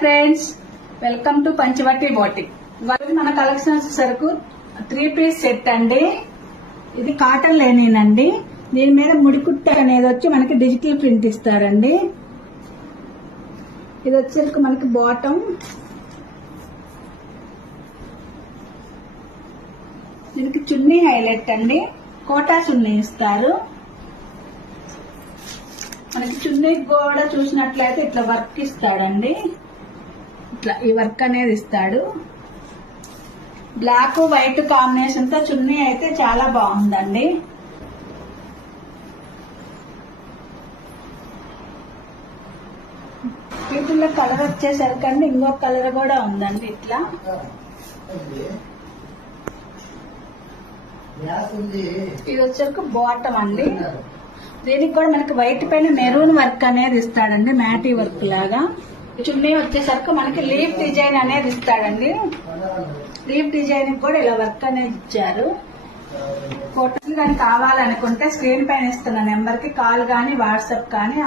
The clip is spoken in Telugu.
Friends, welcome to Panchavati boutique. మన కలెక్షన్స్ సరుకు 3 పీస్ సెట్ అండి. ఇది కాటన్ లేనినండి. దీని మీద ముడికుట్ట అనేది వచ్చి మనకి డిజిటల్ ప్రింట్ ఇస్తారండి. ఇది వచ్చేసరికి మనకి బాటమ్, దీనికి చున్నీ హైలైట్ అండి. కోటా చున్నీ ఇస్తారు. మనకి చున్నీ కూడా చూసినట్లయితే ఇట్లా వర్క్ ఇస్తాడండి. ఇట్లా ఈ వర్క్ అనేది ఇస్తాడు. బ్లాక్ వైట్ కాంబినేషన్ తో చున్నీ అయితే చాలా బాగుందండి. వీటిల్లో కలర్ వచ్చేసరికి అండి ఇంకొక కలర్ కూడా ఉందండి. ఇట్లా ఇది వచ్చేసరికి బాటమ్ అండి. దీనికి కూడా మనకి వైట్ పైన మెరూన్ వర్క్ అనేది ఇస్తాడండి, మ్యాటీ వర్క్ లాగా. చున్నీ వచ్చేసరికి మనకి లీఫ్ డిజైన్ అనేది ఇస్తాడండి. లీఫ్ డిజైన్ కూడా ఇలా వర్క్ అనేది ఇచ్చారు. ఫోటోలు కానీ కావాలనుకుంటే స్క్రీన్ పైన ఇస్తున్న నెంబర్ కి కాల్ కానీ వాట్సాప్ కానీ